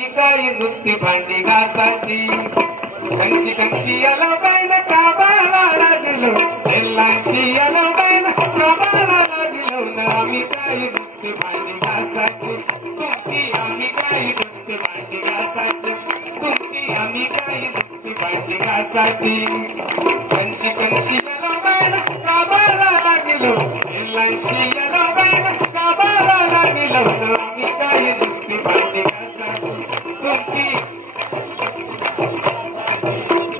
ती काय नुसती भांडी घासाची कंशी कंशी आलो बाईन काबाला लागलो एलाशी आलो बाईन काबाला लागलो ना आम्ही काय नुसती भांडी घासाची तुमची आम्ही काय नुसती भांडी घासाची तुमची आम्ही काय नुसती भांडी घासाची कंशी कंशी आलो बाईन काबाला लागलो एलाशी आलो बाईन काबाला लागलो ना आम्ही काय नुसती भांडी घासाची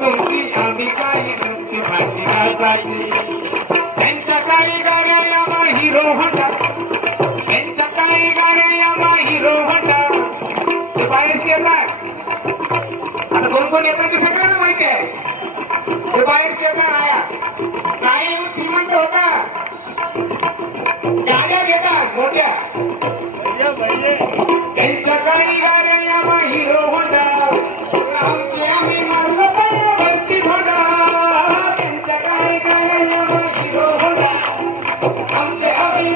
तुमची आम्ही काही नुसती भांडी घासाची त्यांच्या काही गाड्या यामा हिरो होंडा त्यांच्या काही गाड्या यामा हिरो होंडा ते बाहेरशी येतात आता कोण येतात ते सगळ्यांना माहिती आहे ते बाहेरशी येतात आया काय येऊन श्रीमंत होता गाड्या घेतात मोठ्या त्यांच्या काही गाड्या यामा हिरो होंडा आमचे आम्ही मारलो वरती ढोंडा त्यांच्या काही गाड्या यामा हिरो होंडा आमचे आम्ही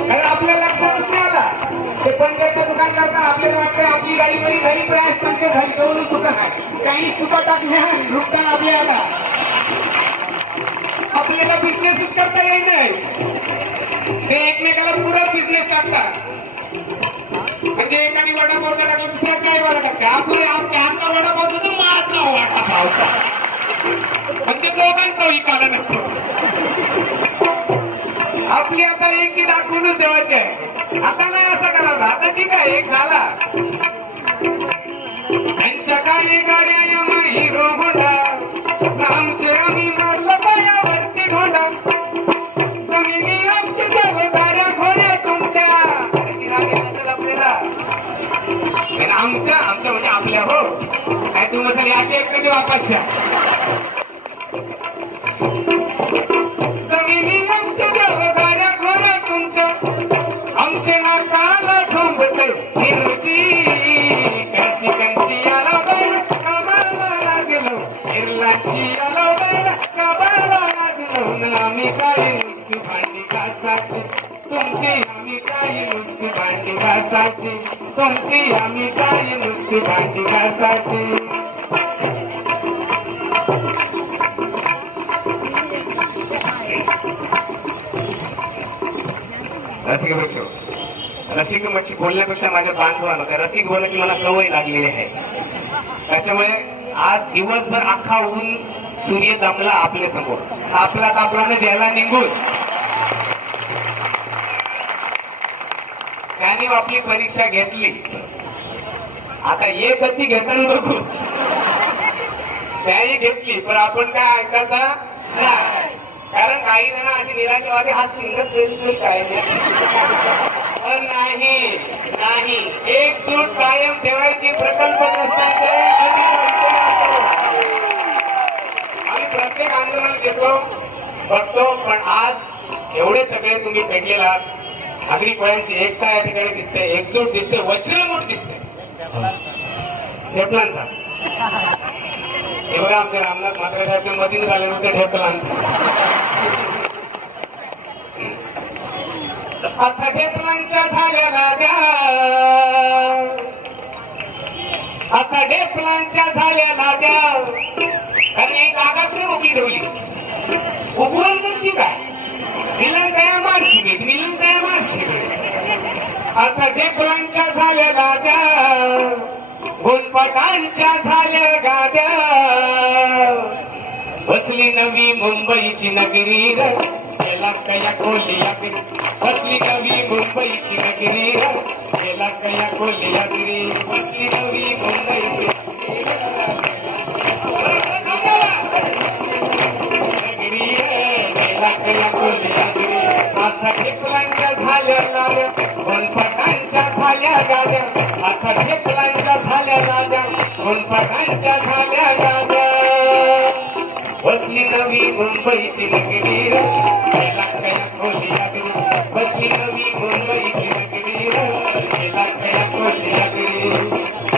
कारण आपल्या लक्षातच नाही आला ते पंचरचं दुकान करताना आपल्याला वाटतं आपली गाडी बरी झाली प्रयास पंचर झाली जवळच दुकान आहे काही चुका टाकल्या लुटताना आपल्याला आपल्याला बिझनेसच करता येईल नाही ते एकमेकाला पूरक बिझनेस टाकतात म्हणजे एकाने वडापावचा टाकला दुसऱ्या चायवाला टाकतात आपलं त्यांचा वडापावचा तर माझा वडापावचा म्हणजे दोघांचा विकाला नसतो आपली आता एकी दाखवूनच देवाची आहे आता नाही असं करायचं आता ठीक आहे एक झाला त्यांच्या काही गाड्या यामा हिरो होंडा आमचे आम्ही मारलं पायावरती ढोंडा जमिनी आमच्या जबाबदाऱ्या घोड्या तुमच्या नसेल आपल्याला आमच्या आमच्या म्हणजे आपल्या हो काय तू नसेल याच्या एकट्याच्या वापसच्या जमिनी आमच्या जबाबदाऱ्या घोड्या तुमच्या आमचे नाकाला झोंबते हिरची कंशी कंशी आला बाय कामाला लागलो हिरलाशी आला बाय कामाला लागलो ना आम्ही काय नुसती भांडी घासाची तुमची आम्ही काय नुसती भांडी घासाची तुमची आम्ही काय नुसती भांडी घासाची रसिक मच्छी बोलण्यापेक्षा माझ्या बांधवानं त्या रसिक बोलायची मला सवय लागलेली आहे त्याच्यामुळे आज दिवसभर अख्खा ऊन सूर्य दमला आपल्या समोर आपला तापलानं ज्याला निघून त्याने आपली परीक्षा घेतली आता ये गती घेताना बघू त्याही घेतली पण आपण काय ऐकायचा नाही कारण काही जण असे निराशावादी हसतील काय पण नाही नाही एकजूट कायम ठेवायची प्रकल्प नसल्याचे आम्ही प्रत्येक आंदोलन घेतो बघतो पण आज एवढे सगळे तुम्ही पेटलेला आगरी फळ्यांची एकता या ठिकाणी दिसते एकजूट दिसते वज्रमूठ दिसते ढेपलांचा हे बघा आमच्या रामनाथ म्हात्रे साहेब मधीन झाले होते ढेपलांचा आता ढेपलांच्या झाल्या गाद्या आता ढेपलांच्या झाल्या लाद्या कारण एक आगात्री मोठी ठेवली उभून कशी काय मिलन तया मारशी भेट मिलन तया मारशी भेट आता ढेपलांच्या झाल्या गाद्या गोलपटांच्या झाल्या गाद्या बसली नवी मुंबईची नगरी गेला कया कोलिया गिरी बसली नवी मुंबईची नगरी गेला कया कोलिया गिरी बसली नवी मुंबईची नगरी गेला कया कोलिया गिरी आता ढेपलांच्या झाल्या गाड्या गोलपटांच्या झाल्या गाड्या आता ढेपलांच्या झाल्या गाड्या गोलपटांच्या झाल्या गाड्या बसली नवी मुंबईची नगरी गेला कया कोलिया गिरी बसली नवी मुंबईची नगरी गेला कया कोलिया गिरी